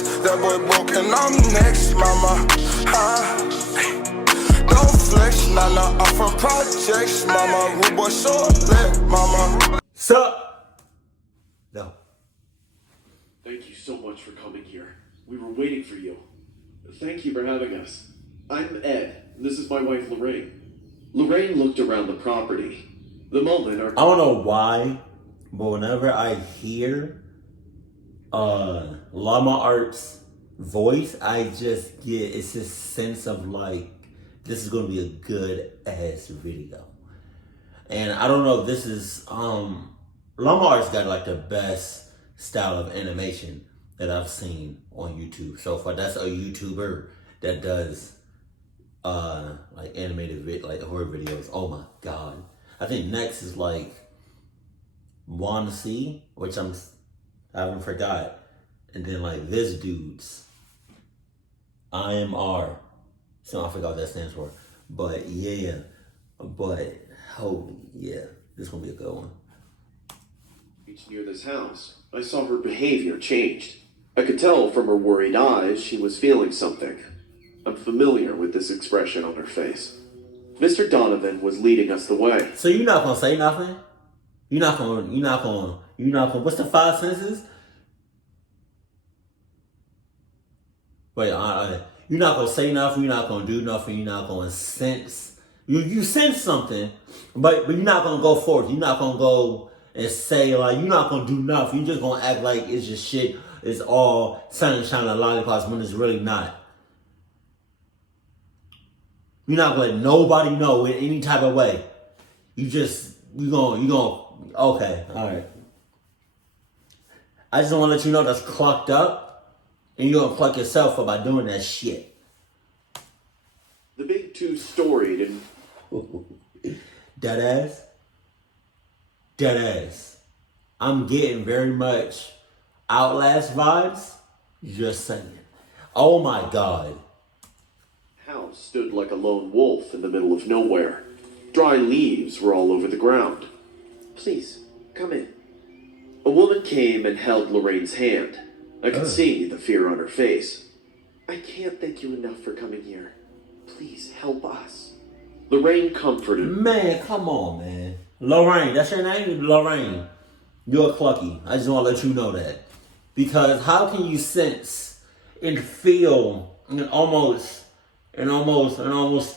flex. That boy broke and I'm next, mama. Don't flex, nah, I'm from projects, mama. Rude boy short lit, mama. Sup? No. Thank you so much for coming here. We were waiting for you. Thank you for having us. I'm Ed. This is my wife, Lorraine. Lorraine looked around the property. The moment our... I don't know why, but whenever I hear Llama Art's voice, I just get, it's this sense of like, this is going to be a good ass video. And I don't know if this is, Llama Art's got like the best style of animation that I've seen on YouTube so far. That's a YouTuber that does like animated like horror videos. Oh my god. I think next is like Wanna See, which I haven't forgot. And then like this dude's IMR. So I forgot what that stands for. But yeah. But holy yeah. This is gonna be a good one. Near this house, I saw her behavior changed. I could tell from her worried eyes she was feeling something. I'm familiar with this expression on her face. Mr. Donovan was leading us the way. So you're not gonna say nothing? You're not gonna, what's the 5 senses? Wait, you're not gonna say nothing, you're not gonna do nothing, you're not gonna sense. You sense something, but you're not gonna go forth. You're not gonna go and say, like, you're not gonna do nothing. You're just gonna act like it's just shit, it's all sunshine and lollipops when it's really not. You're not gonna let nobody know in any type of way. You gonna, okay, alright. I just wanna let you know that's clucked up, and you're gonna cluck yourself up by doing that shit. The big two-storied and... Dead ass. I'm getting very much Outlast vibes. Just saying. Oh my god. House stood like a lone wolf in the middle of nowhere. Dry leaves were all over the ground. Please, come in. A woman came and held Lorraine's hand. I could see the fear on her face. I can't thank you enough for coming here. Please help us. Lorraine comforted. Man, come on, man. Lorraine, that's your name? Lorraine. You're a clucky. I just want to let you know that. Because how can you sense and feel and almost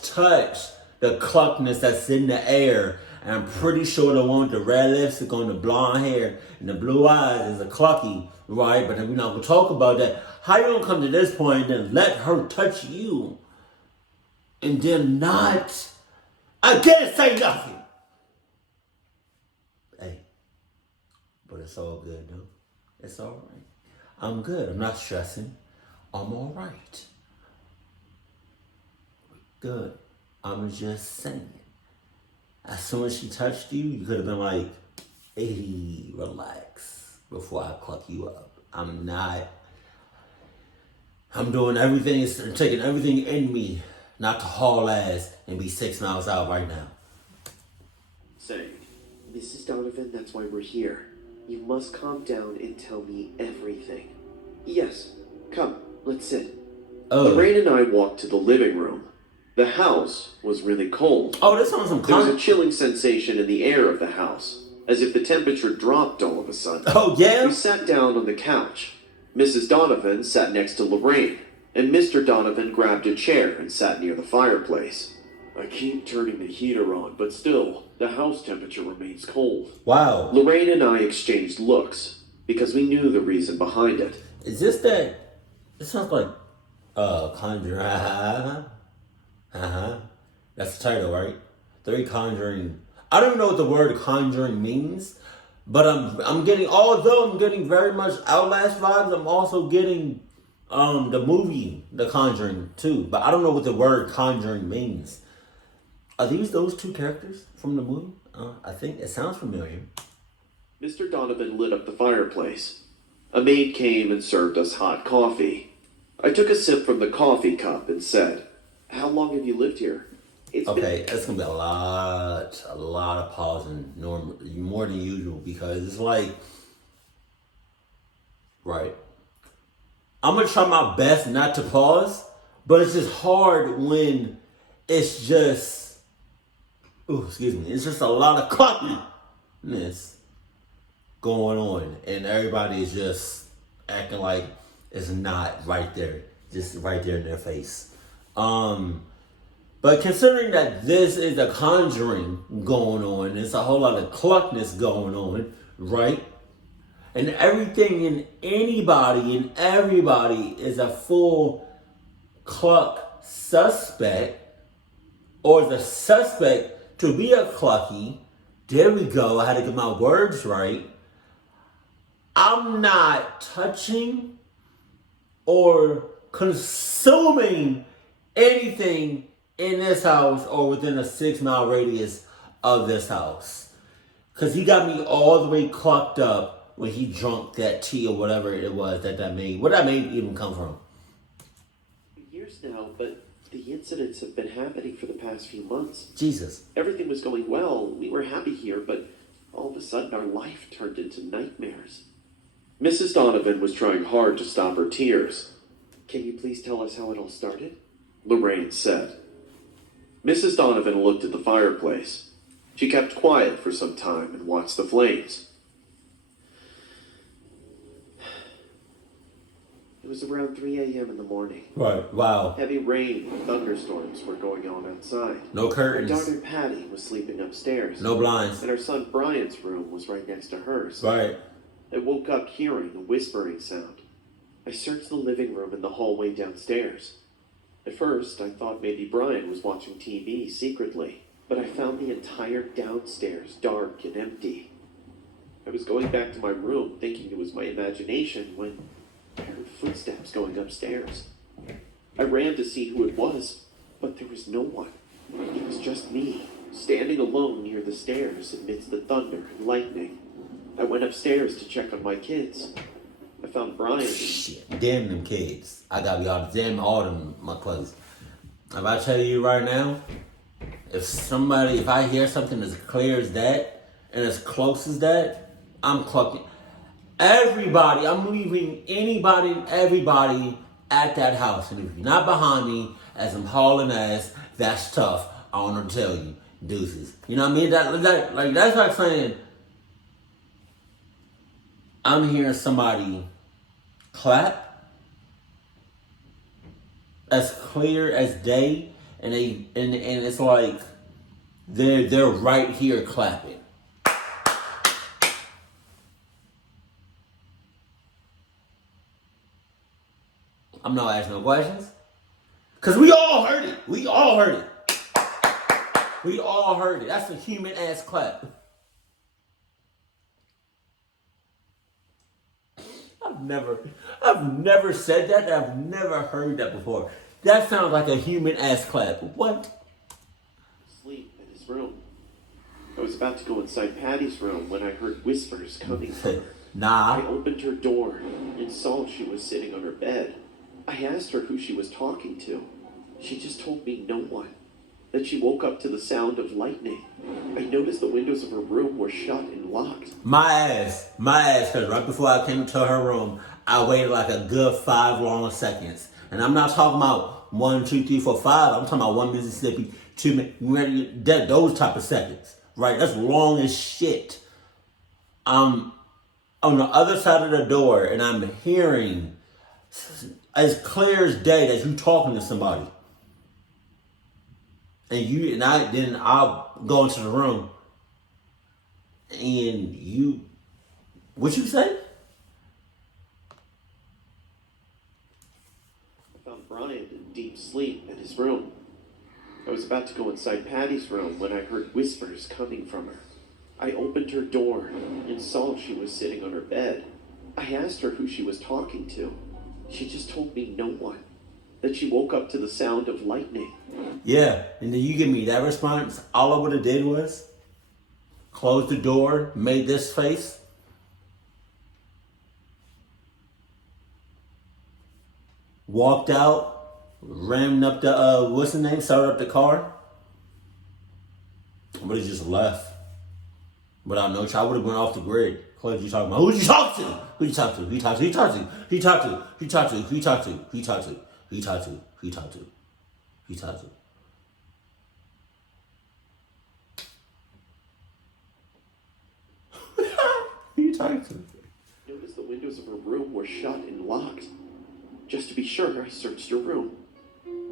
touch the cluckness that's in the air? And I'm pretty sure the one with the red lipstick on the blonde hair and the blue eyes is a clucky, right? But then we're not going to talk about that. How you going to come to this point and then let her touch you and then not, again, say nothing? Hey, but it's all good, though. It's all right. I'm good. I'm not stressing. I'm all right. Good. I'm just saying. As soon as she touched you, you could have been like, hey, relax before I cluck you up. I'm doing everything, taking everything in me not to haul ass and be 6 miles out right now. Saying, Mrs. Donovan, that's why we're here. You must calm down and tell me everything. Yes, come, let's sit. Lorraine and I walked to the living room. The house was really cold. Oh, this one's some There was a chilling sensation in the air of the house, as if the temperature dropped all of a sudden. Oh, yeah? We sat down on the couch. Mrs. Donovan sat next to Lorraine, and Mr. Donovan grabbed a chair and sat near the fireplace. I keep turning the heater on, but still, the house temperature remains cold. Wow. Lorraine and I exchanged looks, because we knew the reason behind it. Is this that? It sounds like, Conjuring. That's the title, right? 3 Conjuring. I don't even know what the word Conjuring means, but I'm getting, although I'm getting very much Outlast vibes, I'm also getting the movie The Conjuring too. But I don't know what the word Conjuring means. Are these those 2 characters from the movie? I think it sounds familiar. Mr. Donovan lit up the fireplace. A maid came and served us hot coffee. I took a sip from the coffee cup and said, "How long have you lived here?" It's gonna be a lot of pausing, more than usual, because it's like, right, I'm going to try my best not to pause, but it's just hard when it's just, it's just a lot of cockiness going on. And everybody is just acting like it's not right there. Just right there in their face. But considering that this is a Conjuring going on, there's a whole lot of cluckness going on, right? And everything and anybody and everybody is a full cluck suspect, or the suspect to be a clucky. There we go. I had to get my words right. I'm not touching or consuming anything in this house or within a 6-mile radius of this house. Because he got me all the way clucked up when he drunk that tea or whatever it was that made. Where that made even come from? Years now, but the incidents have been happening for the past few months. Jesus. Everything was going well. We were happy here, but all of a sudden our life turned into nightmares. Mrs. Donovan was trying hard to stop her tears. Can you please tell us how it all started? Lorraine said. Mrs. Donovan looked at the fireplace. She kept quiet for some time and watched the flames. It was around 3 a.m. in the morning. Right, wow. Heavy rain and thunderstorms were going on outside. No curtains. Our daughter Patty was sleeping upstairs. No blinds. And our son Brian's room was right next to hers. Right. I woke up hearing a whispering sound. I searched the living room and the hallway downstairs. At first, I thought maybe Brian was watching TV secretly, but I found the entire downstairs dark and empty. I was going back to my room thinking it was my imagination when I heard footsteps going upstairs. I ran to see who it was, but there was no one. It was just me, standing alone near the stairs amidst the thunder and lightning. I went upstairs to check on my kids. I found Brian. Shit, damn them kids. I gotta be honest, damn all them, my cousins. If I tell you right now, if I hear something as clear as that, and as close as that, I'm clucking. Everybody, I'm leaving anybody and everybody at that house. And if you're not behind me as I'm hauling ass, that's tough. I want to tell you, deuces. You know what I mean? That's like saying, I'm hearing somebody clap as clear as day, and it's like they're right here clapping. I'm not asking no questions. Because we all heard it. We all heard it. We all heard it. That's a human ass clap. I've never said that. I've never heard that before. That sounds like a human ass clap. What? Sleep in his room. I was about to go inside Patty's room when I heard whispers coming from her. Nah. I opened her door and saw she was sitting on her bed. I asked her who she was talking to. She just told me no one. That she woke up to the sound of lightning. I noticed the windows of her room were shut and locked. My ass, because right before I came to her room, I waited like a good 5 long seconds. And I'm not talking about 1, 2, 3, 4, 5. I'm talking about 1 Mississippi, 2 minutes, those type of seconds. Right? That's long as shit. I'm on the other side of the door and I'm hearing as clear as day that you talking to somebody. And I'll go into the room and what you say? I found Brian in deep sleep in his room. I was about to go inside Patty's room when I heard whispers coming from her. I opened her door and saw she was sitting on her bed. I asked her who she was talking to. She just told me no one. That she woke up to the sound of lightning. Yeah, and then you give me that response. All I would have did was close the door, made this face. Walked out, rammed up the, what's the name? Started up the car. But he just left. Without no child, I would have went off the grid. What you talking about? Who you talk to? Who you talk to? Who you talk to? Who you talk to? Who you talk to? Who you talk to? Who you talk to? Who you talk to? Who you talk to? Who you talk to? Who you talk to? Who you talking to? Noticed the windows of her room were shut and locked. Just to be sure, I searched her room.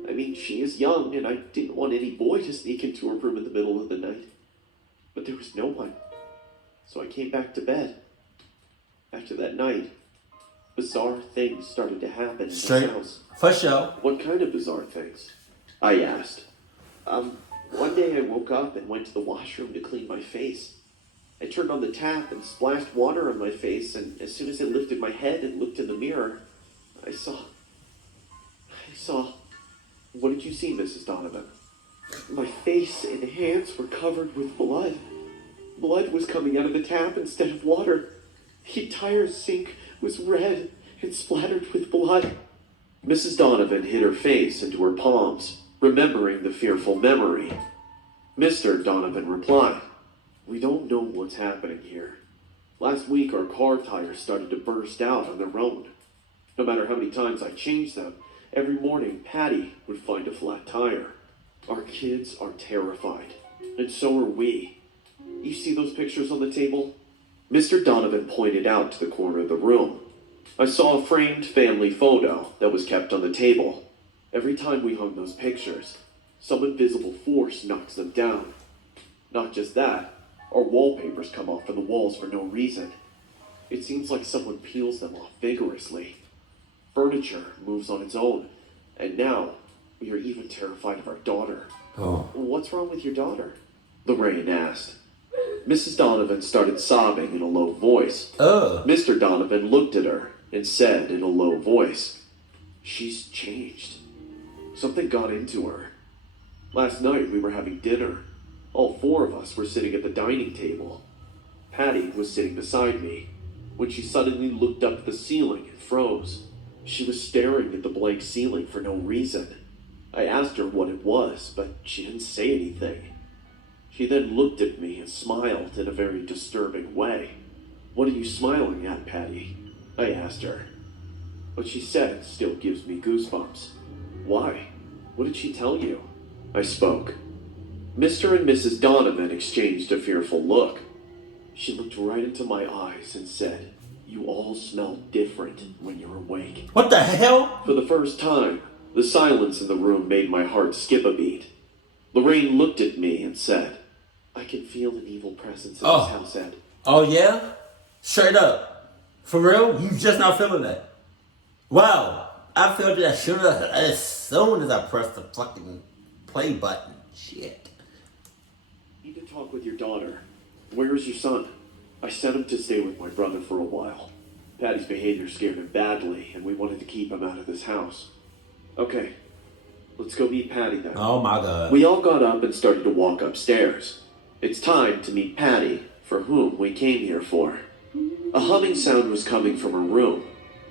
I mean, she is young, and I didn't want any boy to sneak into her room in the middle of the night. But there was no one. So I came back to bed. After that night, bizarre things started to happen in the house. For sure. What kind of bizarre things? I asked. One day I woke up and went to the washroom to clean my face. I turned on the tap and splashed water on my face, and as soon as I lifted my head and looked in the mirror, I saw... What did you see, Mrs. Donovan? My face and hands were covered with blood. Blood was coming out of the tap instead of water. The entire sink was red and splattered with blood. Mrs. Donovan hid her face into her palms, remembering the fearful memory. Mr. Donovan replied, "We don't know what's happening here. Last week our car tires started to burst out on their own. No matter how many times I changed them, every morning Patty would find a flat tire. Our kids are terrified, and so are we. You see those pictures on the table?" Mr. Donovan pointed out to the corner of the room. I saw a framed family photo that was kept on the table. Every time we hung those pictures, some invisible force knocks them down. Not just that, our wallpapers come off from the walls for no reason. It seems like someone peels them off vigorously. Furniture moves on its own, and now we are even terrified of our daughter. Oh. What's wrong with your daughter? Lorraine asked. Mrs. Donovan started sobbing in a low voice. Mr. Donovan looked at her and said in a low voice, "She's changed. Something got into her. Last night we were having dinner. All four of us were sitting at the dining table. Patty was sitting beside me when she suddenly looked up at the ceiling and froze. She was staring at the blank ceiling for no reason. I asked her what it was, but she didn't say anything. She then looked at me and smiled in a very disturbing way. 'What are you smiling at, Patty?' I asked her. What she said still gives me goosebumps. 'Why? What did she tell you?' I spoke. Mr. and Mrs. Donovan exchanged a fearful look. She looked right into my eyes and said, 'You all smell different when you're awake.'" What the hell? For the first time, the silence in the room made my heart skip a beat. Lorraine looked at me and said, "I can feel an evil presence in this house, Ed." Oh, yeah? Straight up. For real? You just not feeling that? Wow. I felt that as soon as I pressed the fucking play button. Shit. "You need to talk with your daughter. Where is your son?" "I sent him to stay with my brother for a while. Patty's behavior scared him badly, and we wanted to keep him out of this house." "Okay, let's go meet Patty then." Oh my God. We all got up and started to walk upstairs. It's time to meet Patty, for whom we came here for. A humming sound was coming from her room.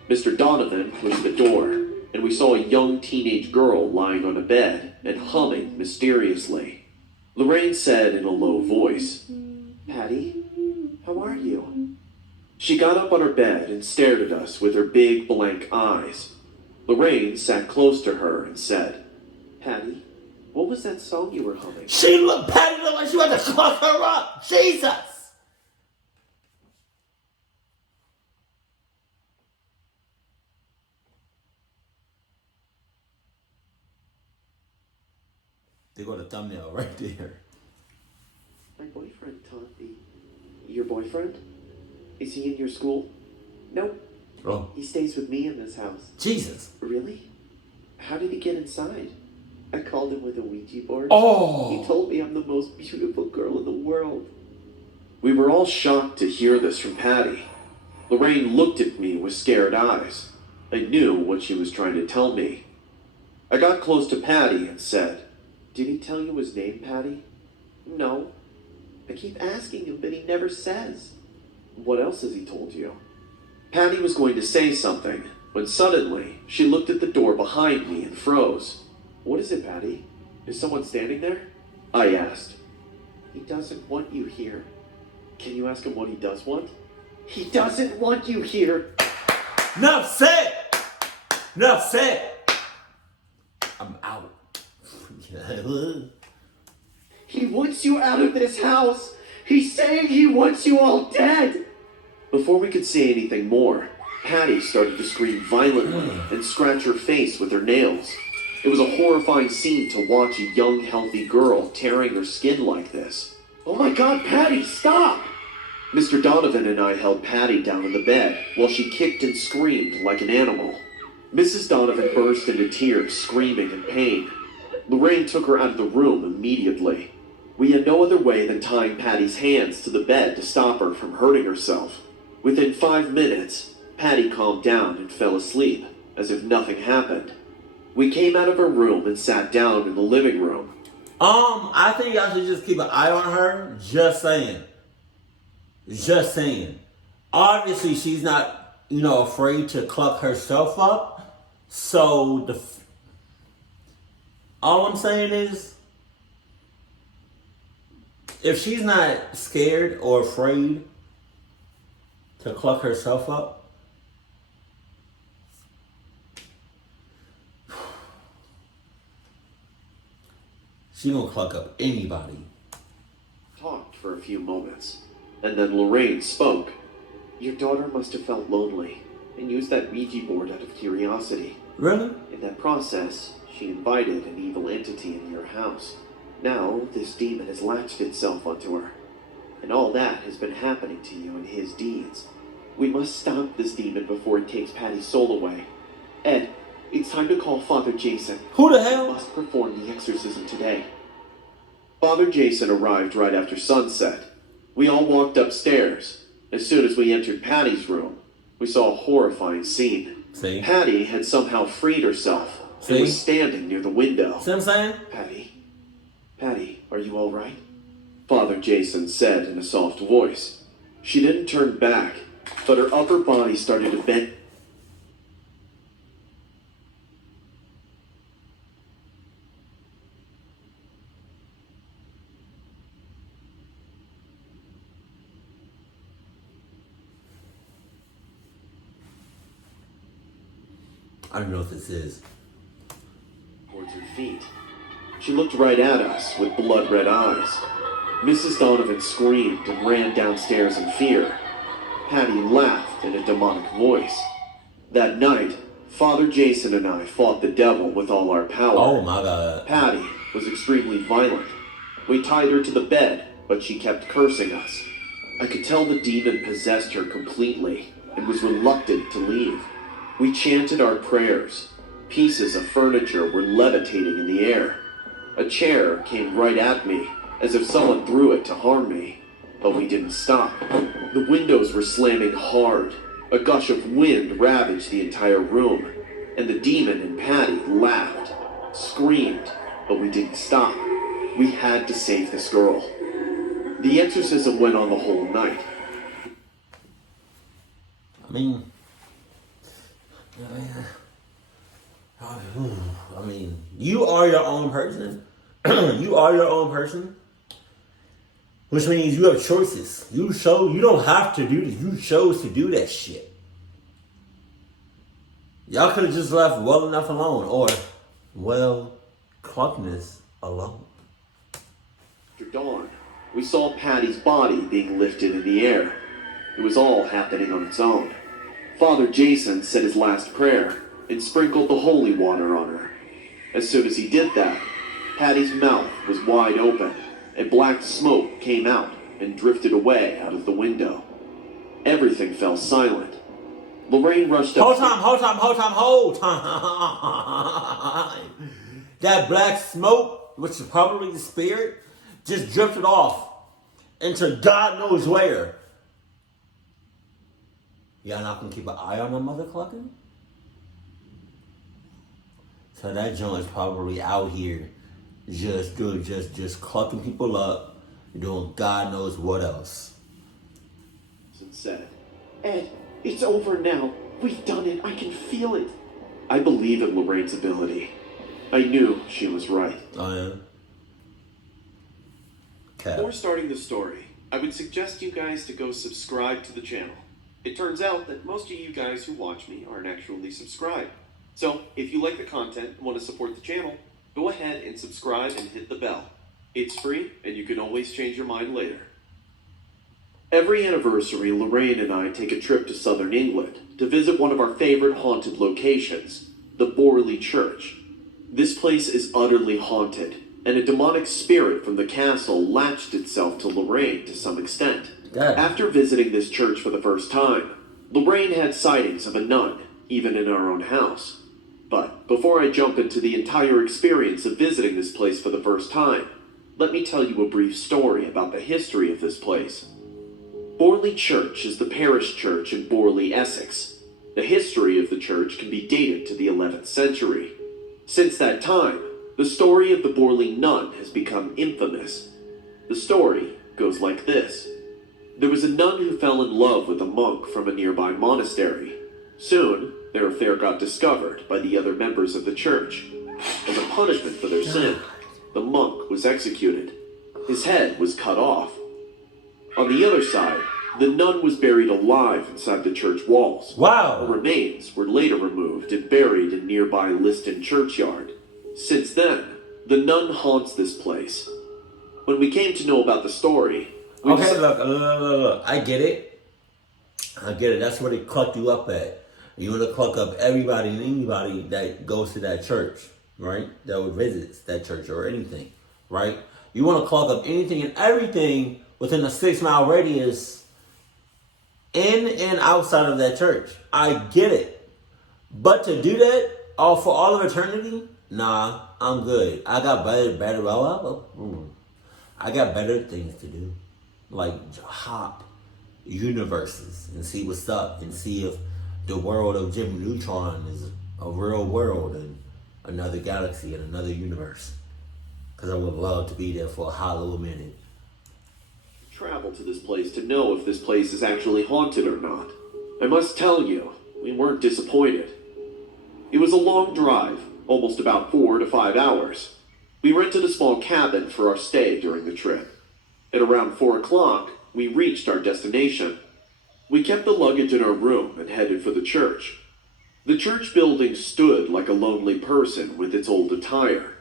Mr. Donovan pushed the door, and we saw a young teenage girl lying on a bed and humming mysteriously. Lorraine said in a low voice, "Patty, how are you?" She got up on her bed and stared at us with her big blank eyes. Lorraine sat close to her and said, "Patty, what was that song you were humming?" Patty looked like she wanted to fuck her up. Jesus. They got a thumbnail right there. "My boyfriend taught me." "Your boyfriend? Is he in your school?" "Nope. Oh. He stays with me in this house." Jesus. "Really? How did he get inside?" "I called him with a Ouija board. Oh. He told me I'm the most beautiful girl in the world." We were all shocked to hear this from Patty. Lorraine looked at me with scared eyes. I knew what she was trying to tell me. I got close to Patty and said, "Did he tell you his name, Patty?" "No. I keep asking him, but he never says." "What else has he told you?" Patty was going to say something, when suddenly she looked at the door behind me and froze. "What is it, Patty? Is someone standing there?" I asked. "He doesn't want you here." Can you ask him what he does want? He doesn't want you here. Enough said! Enough said! I'm out. He wants you out of this house. He's saying he wants you all dead. Before we could say anything more, Patty started to scream violently and scratch her face with her nails. It was a horrifying scene to watch a young, healthy girl tearing her skin like this. Oh my God, Patty, stop! Mr. Donovan and I held Patty down in the bed while she kicked and screamed like an animal. Mrs. Donovan burst into tears, screaming in pain. Lorraine took her out of the room immediately. We had no other way than tying Patty's hands to the bed to stop her from hurting herself. Within 5 minutes, Patty calmed down and fell asleep, as if nothing happened. We came out of her room and sat down in the living room. I think I should just keep an eye on her. Just saying. Just saying. Obviously, she's not, afraid to cluck herself up. So, all I'm saying is, if she's not scared or afraid to cluck herself up, she gonna cluck up anybody. Talked for a few moments, and then Lorraine spoke. Your daughter must have felt lonely and used that Ouija board out of curiosity. Really? In that process, she invited an evil entity into your house. Now, this demon has latched itself onto her, and all that has been happening to you in his deeds. We must stop this demon before it takes Patty's soul away. Ed, it's time to call Father Jason. Who the hell? We must perform the exorcism today. Father Jason arrived right after sunset. We all walked upstairs. As soon as we entered Patty's room, we saw a horrifying scene. See? Patty had somehow freed herself and was standing near the window. See what I'm saying? Patty, are you all right? Father Jason said in a soft voice. She didn't turn back, but her upper body started to bend. I don't know what this is. Towards her feet. She looked right at us with blood-red eyes. Mrs. Donovan screamed and ran downstairs in fear. Patty laughed in a demonic voice. That night, Father Jason and I fought the devil with all our power. Oh my God. Patty was extremely violent. We tied her to the bed, but she kept cursing us. I could tell the demon possessed her completely and was reluctant to leave. We chanted our prayers. Pieces of furniture were levitating in the air. A chair came right at me, as if someone threw it to harm me. But we didn't stop. The windows were slamming hard. A gush of wind ravaged the entire room. And the demon and Patty laughed, screamed, but we didn't stop. We had to save this girl. The exorcism went on the whole night. I mean, you are your own person. You are your own person. Which means you have choices. You don't have to do this. You chose to do that shit. Y'all could have just left well enough alone. Or, cluckness alone. After dawn, we saw Patty's body being lifted in the air. It was all happening on its own. Father Jason said his last prayer and sprinkled the holy water on her. As soon as he did that, Patty's mouth was wide open, and black smoke came out and drifted away out of the window. Everything fell silent. Lorraine rushed up. Hold time. That black smoke, which is probably the spirit, just drifted off into God knows where. Y'all not gonna keep an eye on the mother clucking? So that joint is probably out here just clucking people up, doing God knows what else. And said, Ed, it's over now. We've done it. I can feel it. I believe in Lorraine's ability. I knew she was right. Oh yeah. Okay. Before starting the story, I would suggest you guys to go subscribe to the channel. It turns out that most of you guys who watch me aren't actually subscribed. So, if you like the content and want to support the channel, go ahead and subscribe and hit the bell. It's free, and you can always change your mind later. Every anniversary, Lorraine and I take a trip to southern England to visit one of our favorite haunted locations, the Borley Church. This place is utterly haunted, and a demonic spirit from the castle latched itself to Lorraine to some extent. Yeah. After visiting this church for the first time, Lorraine had sightings of a nun, even in our own house. But before I jump into the entire experience of visiting this place for the first time, let me tell you a brief story about the history of this place. Borley Church is the parish church in Borley, Essex. The history of the church can be dated to the 11th century. Since that time, the story of the Borley nun has become infamous. The story goes like this. There was a nun who fell in love with a monk from a nearby monastery. Soon, their affair got discovered by the other members of the church. As a punishment for their sin, the monk was executed. His head was cut off. On the other side, the nun was buried alive inside the church walls. Wow. Her remains were later removed and buried in nearby Liston churchyard. Since then, the nun haunts this place. When we came to know about the story, Okay, look. I get it. That's where they cluck you up at. You want to cluck up everybody and anybody that goes to that church, right? That would visit that church or anything, right? You want to cluck up anything and everything within a 6-mile radius in and outside of that church. I get it. But to do that for all of eternity, nah, I'm good. I got better things to do. Like hop universes and see what's up and see if the world of Jimmy Neutron is a real world and another galaxy and another universe. Because I would love to be there for a hollow minute. Travel to this place to know if this place is actually haunted or not. I must tell you, we weren't disappointed. It was a long drive, almost about 4 to 5 hours. We rented a small cabin for our stay during the trip. At around 4 o'clock, we reached our destination. We kept the luggage in our room and headed for the church. The church building stood like a lonely person with its old attire.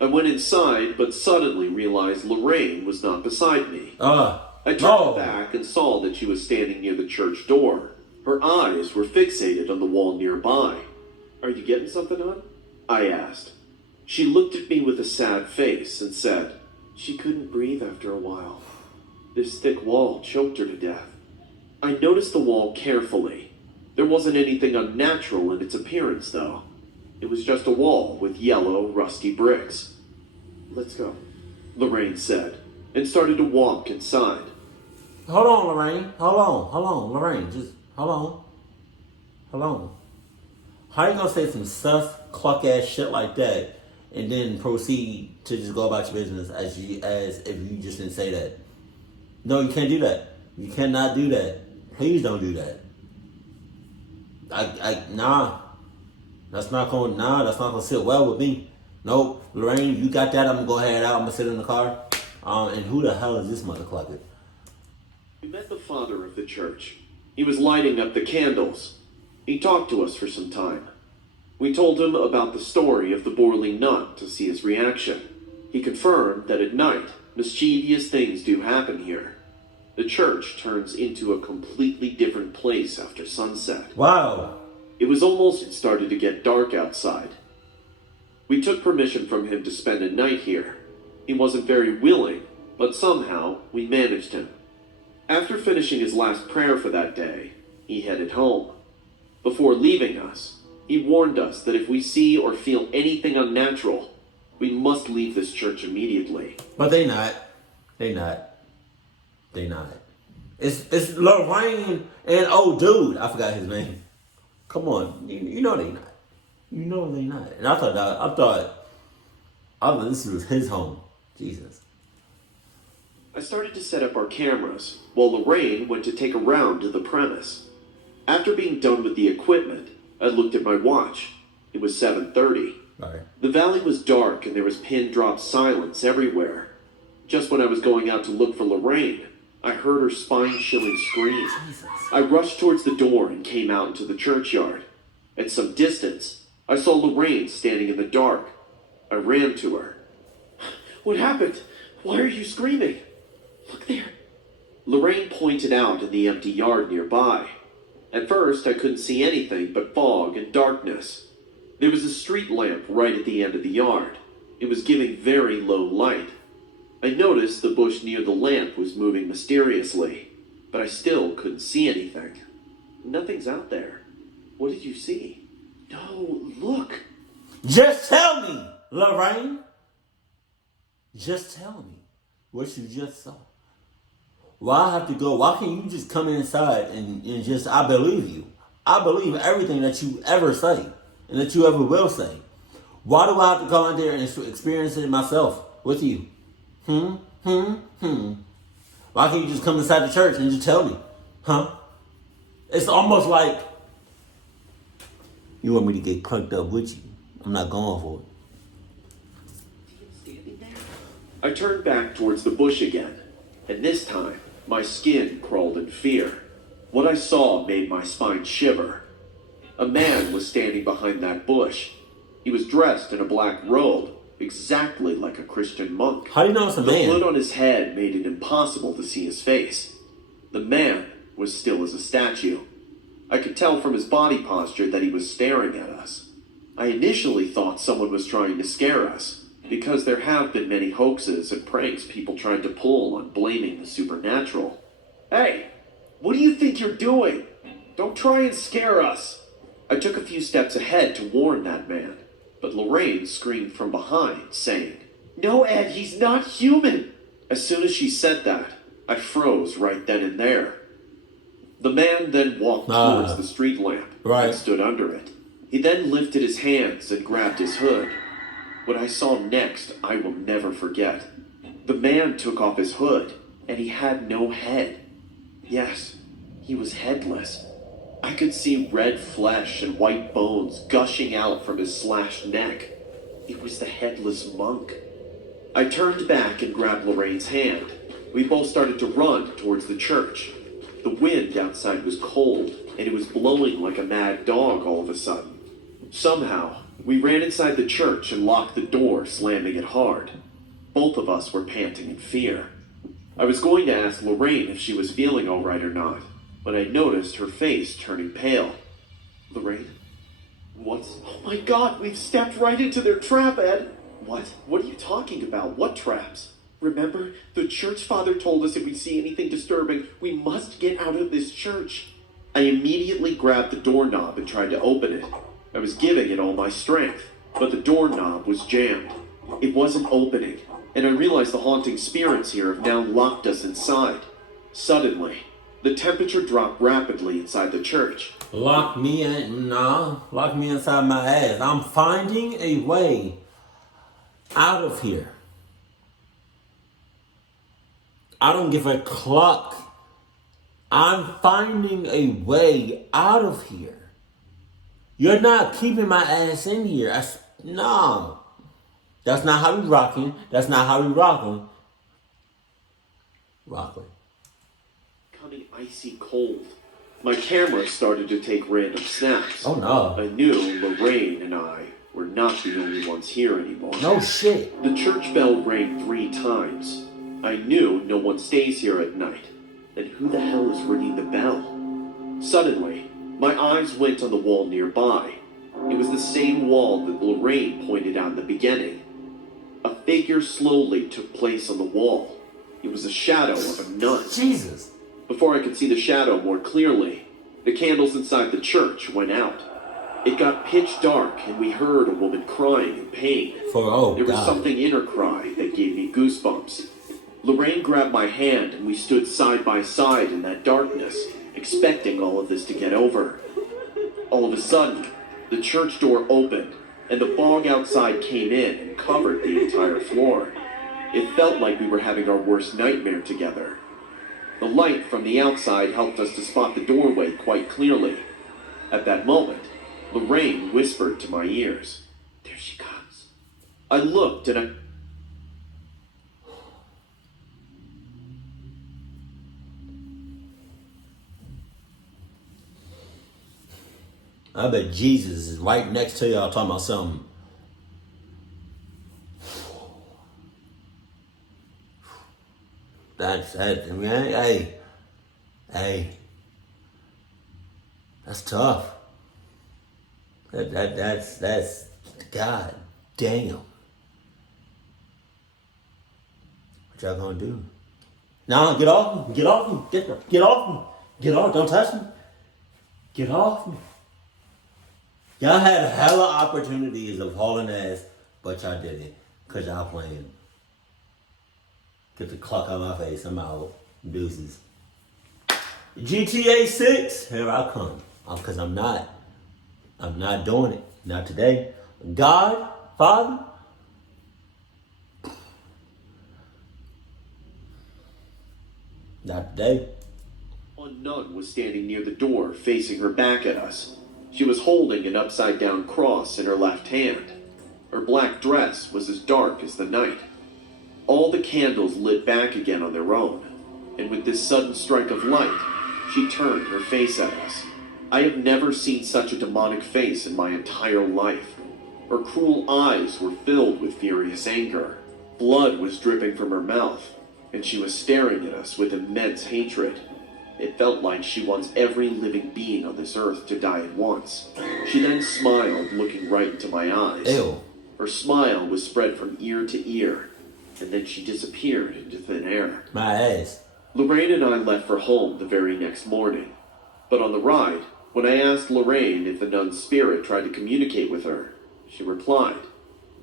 I went inside, but suddenly realized Lorraine was not beside me. I turned back and saw that she was standing near the church door. Her eyes were fixated on the wall nearby. "Are you getting something on?" I asked. She looked at me with a sad face and said she couldn't breathe after a while. This thick wall choked her to death. I noticed the wall carefully. There wasn't anything unnatural in its appearance, though. It was just a wall with yellow, rusty bricks. "Let's go," Lorraine said, and started to walk inside. Hold on, Lorraine. Hold on, Lorraine. Just hold on. How you gonna say some sus, cluck ass shit like that, and then proceed to just go about your business as if you just didn't say that? No, you can't do that. You cannot do that. Please don't do that. Nah. That's not gonna sit well with me. Nope. Lorraine, you got that. I'm gonna go head out. I'm gonna sit in the car. And who the hell is this motherfucker? We met the father of the church. He was lighting up the candles. He talked to us for some time. We told him about the story of the Borley nun to see his reaction. He confirmed that at night, mischievous things do happen here. The church turns into a completely different place after sunset. Wow. It was almost started to get dark outside. We took permission from him to spend a night here. He wasn't very willing, but somehow we managed him. After finishing his last prayer for that day, he headed home. Before leaving us, he warned us that if we see or feel anything unnatural, we must leave this church immediately. But they not. It's Lorraine and old dude. I forgot his name. Come on, you know they not. You know they not. And I thought this was his home. Jesus. I started to set up our cameras, while Lorraine went to take a round to the premise. After being done with the equipment, I looked at my watch. It was 7:30. Right. The valley was dark and there was pin-drop silence everywhere. Just when I was going out to look for Lorraine, I heard her spine-chilling scream. Jesus. I rushed towards the door and came out into the churchyard. At some distance, I saw Lorraine standing in the dark. I ran to her. What happened? Why are you screaming? Look there. Lorraine pointed out in the empty yard nearby. At first, I couldn't see anything but fog and darkness. There was a street lamp right at the end of the yard. It was giving very low light. I noticed the bush near the lamp was moving mysteriously, but I still couldn't see anything. Nothing's out there. What did you see? No, look. Just tell me, Lorraine. Just tell me what you just saw. Why I have to go? Why can't you just come inside and just, I believe you. I believe everything that you ever say and that you ever will say. Why do I have to go out there and experience it myself with you? Why can't you just come inside the church and just tell me? Huh? It's almost like you want me to get cranked up with you. I'm not going for it. I turned back towards the bush again, and this time, my skin crawled in fear. What I saw made my spine shiver. A man was standing behind that bush. He was dressed in a black robe, exactly like a Christian monk. How do you know it's a man? The hood on his head made it impossible to see his face. The man was still as a statue. I could tell from his body posture that he was staring at us. I initially thought someone was trying to scare us, because there have been many hoaxes and pranks people tried to pull on blaming the supernatural. Hey, what do you think you're doing? Don't try and scare us. I took a few steps ahead to warn that man, but Lorraine screamed from behind, saying, No, Ed, he's not human. As soon as she said that, I froze right then and there. The man then walked towards the street lamp and stood under it. He then lifted his hands and grabbed his hood. What I saw next, I will never forget. The man took off his hood, and he had no head. Yes, he was headless. I could see red flesh and white bones gushing out from his slashed neck. It was the headless monk. I turned back and grabbed Lorraine's hand. We both started to run towards the church. The wind outside was cold, and it was blowing like a mad dog all of a sudden. Somehow, we ran inside the church and locked the door, slamming it hard. Both of us were panting in fear. I was going to ask Lorraine if she was feeling all right or not, but I noticed her face turning pale. Lorraine? What's... Oh my God, we've stepped right into their trap, Ed! What? What are you talking about? What traps? Remember, the church father told us if we see anything disturbing, we must get out of this church. I immediately grabbed the doorknob and tried to open it. I was giving it all my strength, but the doorknob was jammed. It wasn't opening, and I realized the haunting spirits here have now locked us inside. Suddenly, the temperature dropped rapidly inside the church. Lock me inside my ass. I'm finding a way out of here. I don't give a cluck. I'm finding a way out of here. You're not keeping my ass in here. No. That's not how we rocking. That's not how we rocking. Rocking. Becoming icy cold. My camera started to take random snaps. Oh no. I knew Lorraine and I were not the only ones here anymore. No shit. The church bell rang 3 times. I knew no one stays here at night. Then who the hell is ringing the bell? Suddenly, my eyes went on the wall nearby. It was the same wall that Lorraine pointed out in the beginning. A figure slowly took place on the wall. It was a shadow of a nun. Jesus. Before I could see the shadow more clearly, the candles inside the church went out. It got pitch dark, and we heard a woman crying in pain. There was something in her cry that gave me goosebumps. Lorraine grabbed my hand, and we stood side by side in that darkness, expecting all of this to get over. All of a sudden, the church door opened, and the fog outside came in and covered the entire floor. It felt like we were having our worst nightmare together. The light from the outside helped us to spot the doorway quite clearly. At that moment, Lorraine whispered to my ears, "There she comes." I looked and I bet Jesus is right next to y'all talking about something. That's that. I mean, hey, that's tough. That's God damn. What y'all gonna do? No, get off me. Get off me. Get off me. Get off. Don't touch me. Get off me. Y'all had hella opportunities of hauling ass, but y'all didn't. Cause y'all playing. Get the clock on my face. I'm out. Deuces. GTA 6. Here I come. Cause I'm not doing it. Not today. God, Father. Not today. A nun was standing near the door, facing her back at us. She was holding an upside-down cross in her left hand. Her black dress was as dark as the night. All the candles lit back again on their own, and with this sudden strike of light, she turned her face at us. I have never seen such a demonic face in my entire life. Her cruel eyes were filled with furious anger. Blood was dripping from her mouth, and she was staring at us with immense hatred. It felt like she wants every living being on this earth to die at once. She then smiled, looking right into my eyes. Ew. Her smile was spread from ear to ear, and then she disappeared into thin air. My ass. Lorraine and I left for home the very next morning. But on the ride, when I asked Lorraine if the nun's spirit tried to communicate with her, she replied,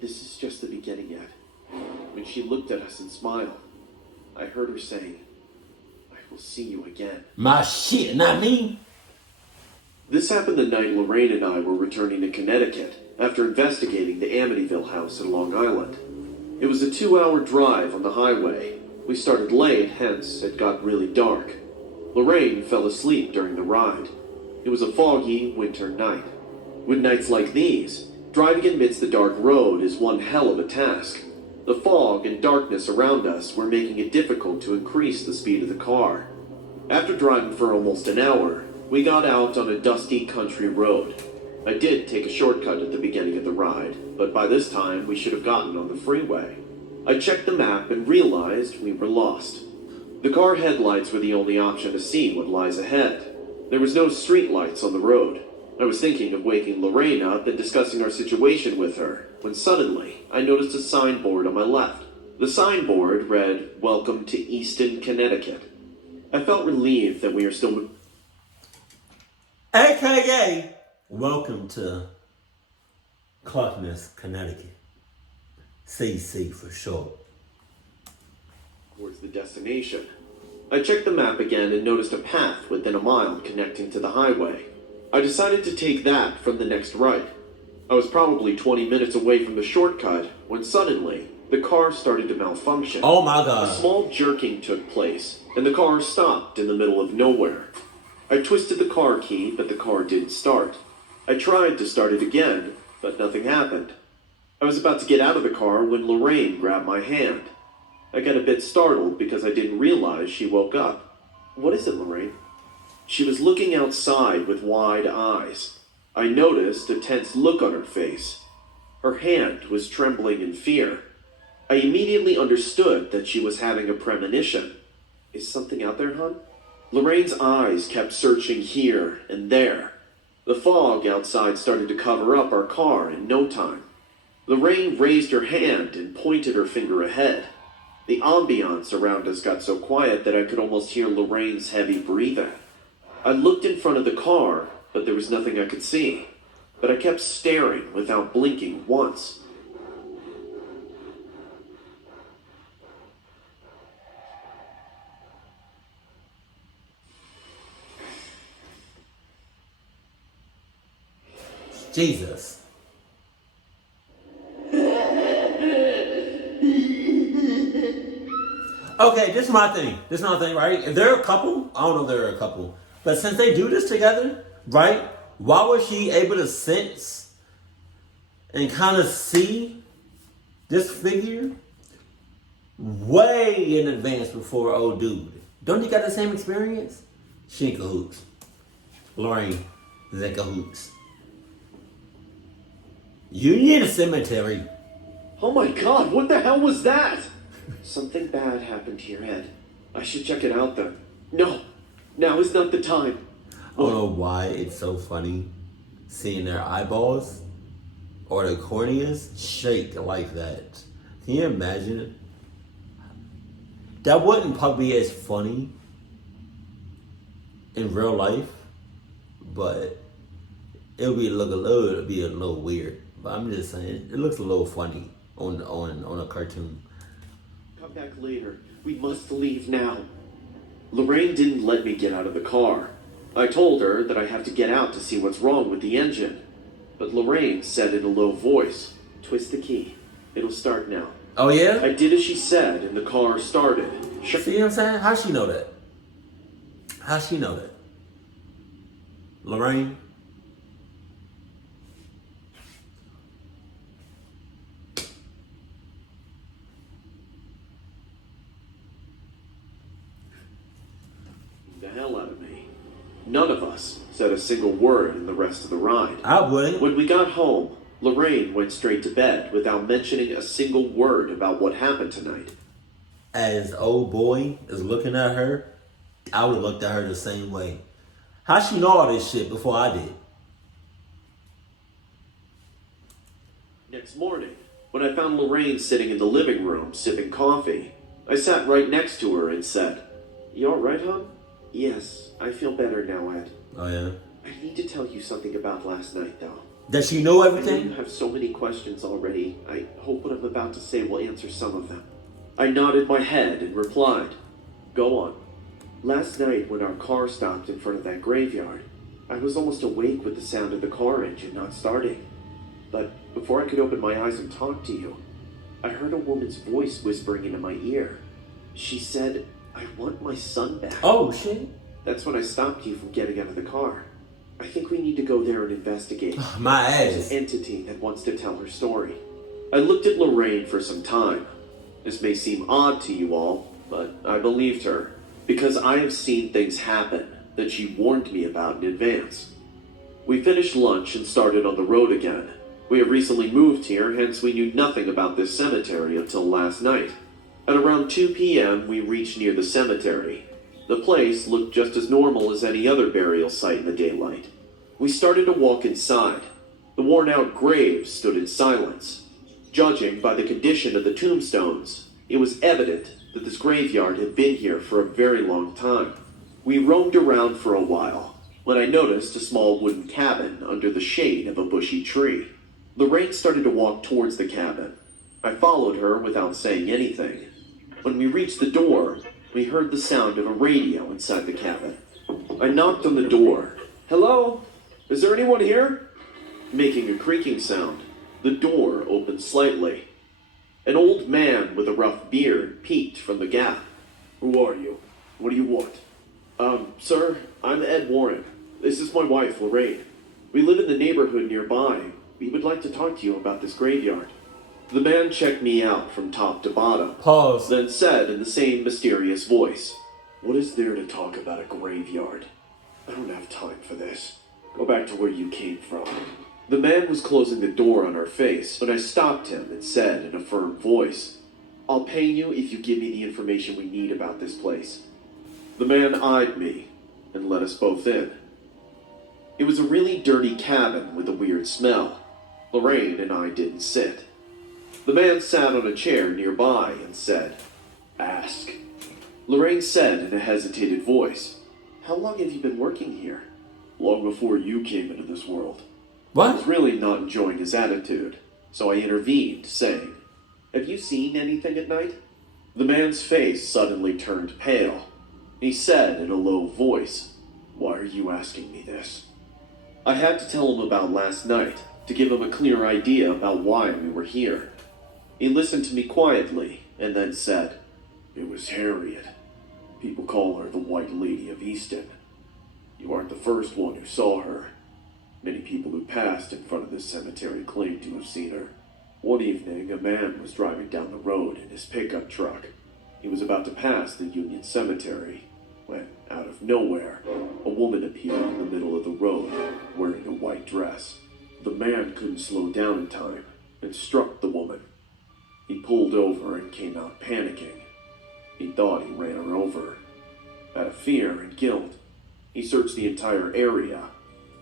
"This is just the beginning yet." When she looked at us and smiled, I heard her saying, "I will see you again." My shit, not me. This happened the night Lorraine and I were returning to Connecticut after investigating the Amityville house in Long Island. It was a 2-hour drive on the highway. We started late, hence it got really dark. Lorraine fell asleep during the ride. It was a foggy winter night. With nights like these, driving amidst the dark road is one hell of a task. The fog and darkness around us were making it difficult to increase the speed of the car. After driving for almost an hour, we got out on a dusty country road. I did take a shortcut at the beginning of the ride, but by this time we should have gotten on the freeway. I checked the map and realized we were lost. The car headlights were the only option to see what lies ahead. There was no street lights on the road. I was thinking of waking Lorraine up and discussing our situation with her, when suddenly I noticed a signboard on my left. The signboard read, "Welcome to Easton, Connecticut." I felt relieved that we are still... AKA, welcome to Clarkness, Connecticut. CC for short. Towards the destination. I checked the map again and noticed a path within a mile connecting to the highway. I decided to take that from the next right. I was probably 20 minutes away from the shortcut when suddenly the car started to malfunction. Oh my God. A small jerking took place and the car stopped in the middle of nowhere. I twisted the car key, but the car didn't start. I tried to start it again, but nothing happened. I was about to get out of the car when Lorraine grabbed my hand. I got a bit startled because I didn't realize she woke up. "What is it, Lorraine?" She was looking outside with wide eyes. I noticed a tense look on her face. Her hand was trembling in fear. I immediately understood that she was having a premonition. "Is something out there, hon?" Lorraine's eyes kept searching here and there. The fog outside started to cover up our car in no time. Lorraine raised her hand and pointed her finger ahead. The ambiance around us got so quiet that I could almost hear Lorraine's heavy breathing. I looked in front of the car, but there was nothing I could see. But I kept staring without blinking once. Jesus. Okay, this is my thing. This is my thing, right? If they're a couple, I don't know if they're a couple, but since they do this together, right? Why was she able to sense and kind of see this figure way in advance before old dude? Don't you got the same experience? She in cahoots. Lorraine is in cahoots. Union Cemetery. Oh my god, what the hell was that? Something bad happened here, Ed. I should check it out then. No, now is not the time. I don't know why it's so funny seeing their eyeballs or their corneas shake like that. Can you imagine it? That wouldn't probably be as funny in real life, but it would be a little weird. But I'm just saying, it looks a little funny on a cartoon. Come back later. We must leave now. Lorraine didn't let me get out of the car. I told her that I have to get out to see what's wrong with the engine. But Lorraine said in a low voice, "Twist the key. It'll start now." Oh yeah? I did as she said, and the car started. See what I'm saying? How she know that? How she know that? Lorraine? The hell out of me. None of us said a single word in the rest of the ride. I wouldn't. When we got home, Lorraine went straight to bed without mentioning a single word about what happened tonight. As old boy is looking at her, I would have looked at her the same way. How she know all this shit before I did? Next morning, when I found Lorraine sitting in the living room sipping coffee, I sat right next to her and said, "You alright, hon?" "Yes, I feel better now, Ed." Oh yeah? "I need to tell you something about last night, though. Does she know I know everything? you have so many questions already. I hope what I'm about to say will answer some of them." I nodded my head and replied, "Go on." "Last night when our car stopped in front of that graveyard, I was almost awake with the sound of the car engine not starting. But before I could open my eyes and talk to you, I heard a woman's voice whispering into my ear. She said, 'I want my son back.'" Oh shit. That's when I stopped you from getting out of the car. I think we need to go there and investigate. My There's ass. an entity that wants to tell her story." I looked at Lorraine for some time. This may seem odd to you all, but I believed her, because I have seen things happen that she warned me about in advance. We finished lunch and started on the road again. We have recently moved here, hence we knew nothing about this cemetery until last night. At around 2 p.m., we reached near the cemetery. The place looked just as normal as any other burial site in the daylight. We started to walk inside. The worn-out graves stood in silence. Judging by the condition of the tombstones, it was evident that this graveyard had been here for a very long time. We roamed around for a while, when I noticed a small wooden cabin under the shade of a bushy tree. Lorraine started to walk towards the cabin. I followed her without saying anything. When we reached the door, we heard the sound of a radio inside the cabin. I knocked on the door. "Hello? Is there anyone here?" Making a creaking sound, the door opened slightly. An old man with a rough beard peeked from the gap. "Who are you? What do you want?" Sir, I'm Ed Warren. This is my wife, Lorraine. We live in the neighborhood nearby. We would like to talk to you about this graveyard." The man checked me out from top to bottom. Pause. Then said in the same mysterious voice, "What is there to talk about a graveyard? I don't have time for this. Go back to where you came from." The man was closing the door on our face when I stopped him and said in a firm voice, "I'll pay you if you give me the information we need about this place." The man eyed me and let us both in. It was a really dirty cabin with a weird smell. Lorraine and I didn't sit. The man sat on a chair nearby and said, "Ask." Lorraine said in a hesitated voice, "How long have you been working here?" "Long before you came into this world." I was What? really not enjoying his attitude, so I intervened, saying, "Have you seen anything at night?" The man's face suddenly turned pale. He said in a low voice, "Why are you asking me this?" I had to tell him about last night, to give him a clear idea about why we were here. He listened to me quietly, and then said, "It was Harriet. People call her the White Lady of Easton. You aren't the first one who saw her. Many people who passed in front of this cemetery claim to have seen her. One evening, a man was driving down the road in his pickup truck. He was about to pass the Union Cemetery when, out of nowhere, a woman appeared in the middle of the road wearing a white dress. The man couldn't slow down in time and struck the woman. He pulled over and came out panicking. He thought he ran her over. Out of fear and guilt, he searched the entire area,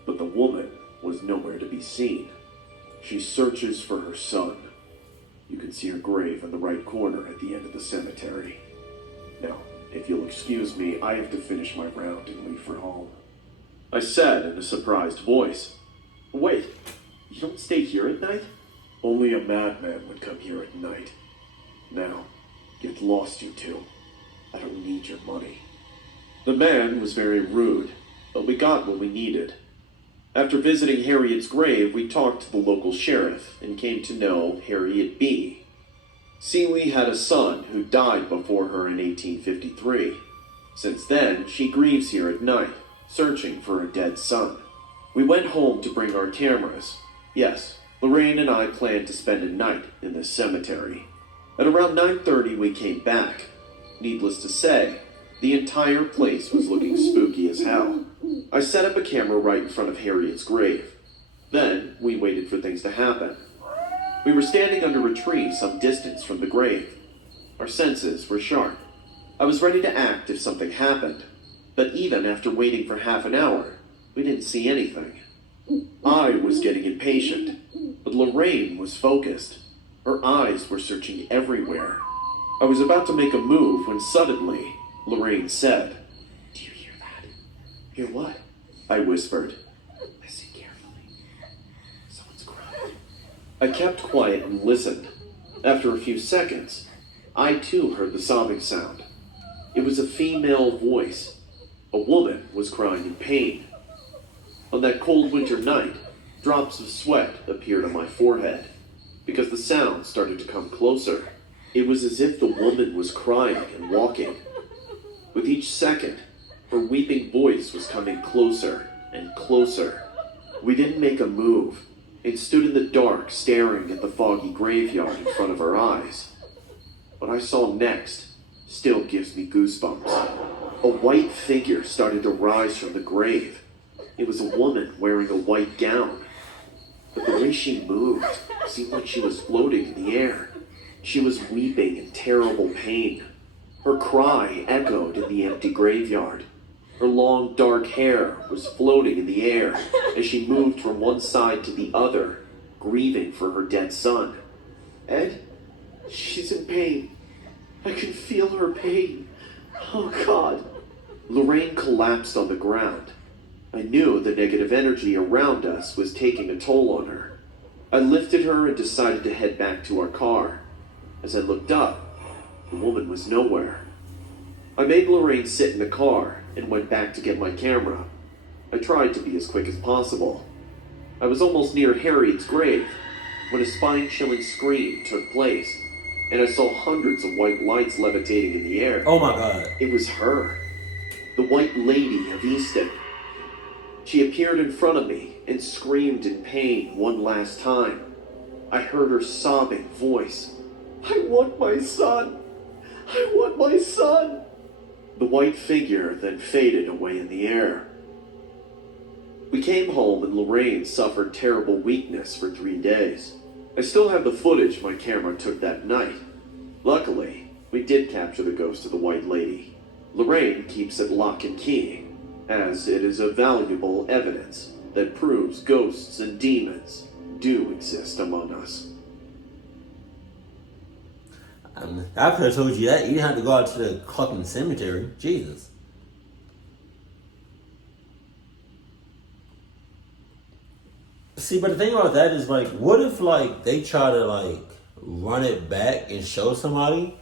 but the woman was nowhere to be seen. She searches for her son. You can see her grave in the right corner at the end of the cemetery. Now, if you'll excuse me, I have to finish my round and leave for home. I said in a surprised voice. Wait, you don't stay here at night? Only a madman would come here at night. Now, get lost, you two. I don't need your money. The man was very rude, but we got what we needed. After visiting Harriet's grave, we talked to the local sheriff and came to know Harriet B. Seeley had a son who died before her in 1853. Since then, she grieves here at night, searching for a dead son. We went home to bring our cameras. Yes, Lorraine and I planned to spend a night in this cemetery. At around 9:30, we came back. Needless to say, the entire place was looking spooky as hell. I set up a camera right in front of Harriet's grave. Then, we waited for things to happen. We were standing under a tree some distance from the grave. Our senses were sharp. I was ready to act if something happened. But even after waiting for half an hour, we didn't see anything. I was getting impatient, but Lorraine was focused. Her eyes were searching everywhere. I was about to make a move when suddenly, Lorraine said, "Do you hear that?" "Hear what?" I whispered. "Listen carefully. Someone's crying." I kept quiet and listened. After a few seconds, I too heard the sobbing sound. It was a female voice. A woman was crying in pain. On that cold winter night, drops of sweat appeared on my forehead because the sound started to come closer. It was as if the woman was crying and walking. With each second, her weeping voice was coming closer and closer. We didn't make a move and stood in the dark staring at the foggy graveyard in front of our eyes. What I saw next still gives me goosebumps. A white figure started to rise from the grave. It was a woman wearing a white gown. But the way she moved seemed like she was floating in the air. She was weeping in terrible pain. Her cry echoed in the empty graveyard. Her long dark hair was floating in the air as she moved from one side to the other, grieving for her dead son. "Ed, she's in pain. I can feel her pain. Oh, God." Lorraine collapsed on the ground. I knew the negative energy around us was taking a toll on her. I lifted her and decided to head back to our car. As I looked up, the woman was nowhere. I made Lorraine sit in the car and went back to get my camera. I tried to be as quick as possible. I was almost near Harriet's grave when a spine-chilling scream took place, and I saw hundreds of white lights levitating in the air. Oh my God. It was her, the White Lady of Easton. She appeared in front of me and screamed in pain one last time. I heard her sobbing voice. "I want my son! I want my son!" The white figure then faded away in the air. We came home and Lorraine suffered terrible weakness for 3 days. I still have the footage my camera took that night. Luckily, we did capture the ghost of the White Lady. Lorraine keeps it lock and key, as it is a valuable evidence that proves ghosts and demons do exist among us. I could have told you that. You didn't have to go out to the fucking cemetery. Jesus. See, but the thing about that is, like, what if, like, they try to, like, run it back and show somebody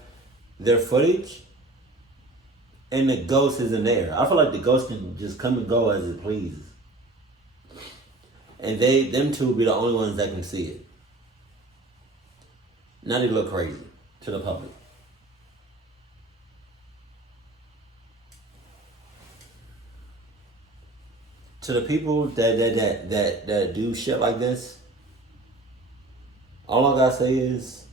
their footage and the ghost isn't there? I feel like the ghost can just come and go as it pleases. And them two will be the only ones that can see it. Now they look crazy to the public. To the people that do shit like this, all I gotta say is,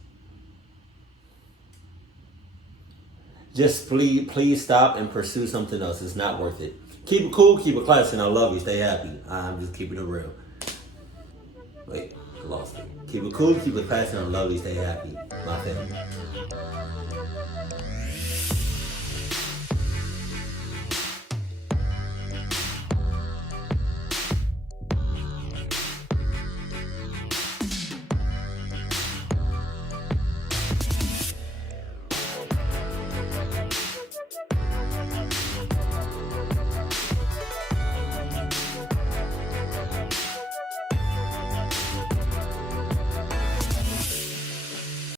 just please stop and pursue something else. It's not worth it. Keep it cool, keep it classy, and I love you. Stay happy. I'm just keeping it real. Wait, I lost it. Keep it cool, keep it classy, and lovely, stay happy. My family.